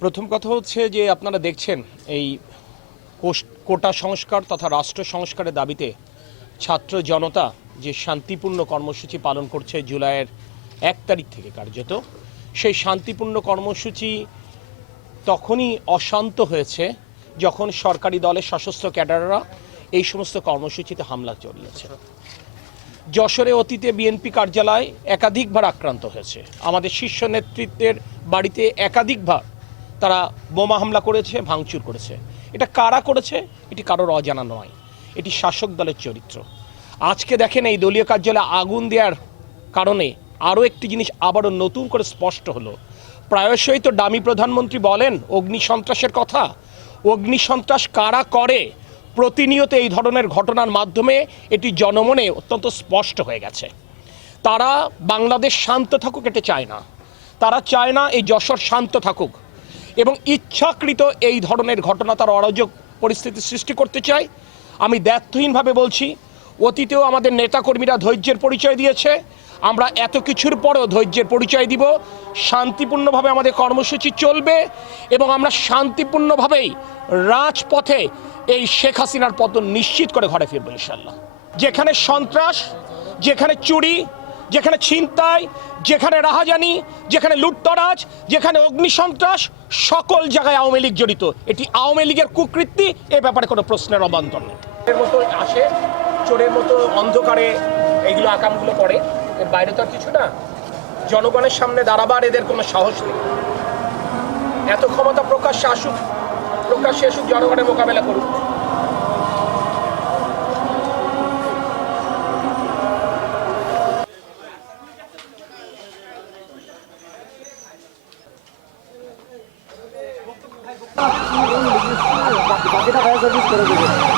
প্রথম কথা হচ্ছে যে আপনারা দেখছেন এই কোটা সংস্কার তথা রাষ্ট্র সংস্কারের দাবিতে ছাত্র জনতা যে শান্তিপূর্ণ কর্মসূচি পালন করছে জুলাইয়ের এক তারিখ থেকে কার্যত, সেই শান্তিপূর্ণ কর্মসূচি তখনই অশান্ত হয়েছে যখন সরকারি দলের সশস্ত্র ক্যাডাররা এই সমস্ত কর্মসূচিতে হামলা চালিয়েছে। যশোরে অতীতে বিএনপি কার্যালয় একাধিকবার আক্রান্ত হয়েছে। আমাদের শীর্ষ নেতৃত্বের বাড়িতে একাধিকবার তারা বোমা হামলা করেছে, ভাঙচুর করেছে। এটা কারা করেছে? এটি কারোর অজানা নয়। এটি শাসক দলের চরিত্র। আজকে দেখেন এই দলীয় কার্যালয়ে আগুন দেওয়ার কারণে আরও একটি জিনিস আবারও নতুন করে স্পষ্ট হলো। প্রায়শই তো দামি প্রধানমন্ত্রী বলেন, অগ্নি সন্ত্রাসের কথা। অগ্নি সন্ত্রাস কারা করে? প্রতিনিয়ত এই ধরনের ঘটনার মাধ্যমে এটি জনমনে অত্যন্ত স্পষ্ট হয়ে গেছে। তারা বাংলাদেশ শান্ত থাকুক, এটা চায় না। তারা চায় না এই যশোর শান্ত থাকুক। এবং ইচ্ছাকৃত এই ধরনের ঘটনা তারা অরাজক পরিস্থিতি সৃষ্টি করতে চায় আমি দ্ব্যর্থহীনভাবে বলছি, অতীতেও আমাদের নেতাকর্মীরা ধৈর্যের পরিচয় দিয়েছে। আমরা এত কিছুর পরেও ধৈর্যের পরিচয় দিব। শান্তিপূর্ণভাবে আমাদের কর্মসূচি চলবে এবং আমরা শান্তিপূর্ণভাবেই রাজপথে এই শেখ হাসিনার পতন নিশ্চিত করে ঘরে ফিরবো ইনশাল্লাহ যেখানে সন্ত্রাস, যেখানে চুরি যেখানে ছিনতাই, যেখানে রাহাজানি, যেখানে লুটতরাজ, যেখানে অগ্নিসন্ত্রাস, সকল জায়গায় আওয়ামী লীগ জড়িত। এটি আওয়ামী লীগের কুকৃতি, এ ব্যাপারে কোনো প্রশ্নের অবান্তর নেই। মতো আসে, চোরের মতো অন্ধকারে এইগুলো আকামগুলো করে, এর বাইরে তো আর কিছু না। জনগণের সামনে দাঁড়াবার এদের কোনো সাহস নেই। এত ক্ষমতা প্রকাশ্যে আসুক প্রকাশ্যে আসুক জনগণের মোকাবেলা করুক। বাকিটা ফায়ার সার্ভিস করে দেবে।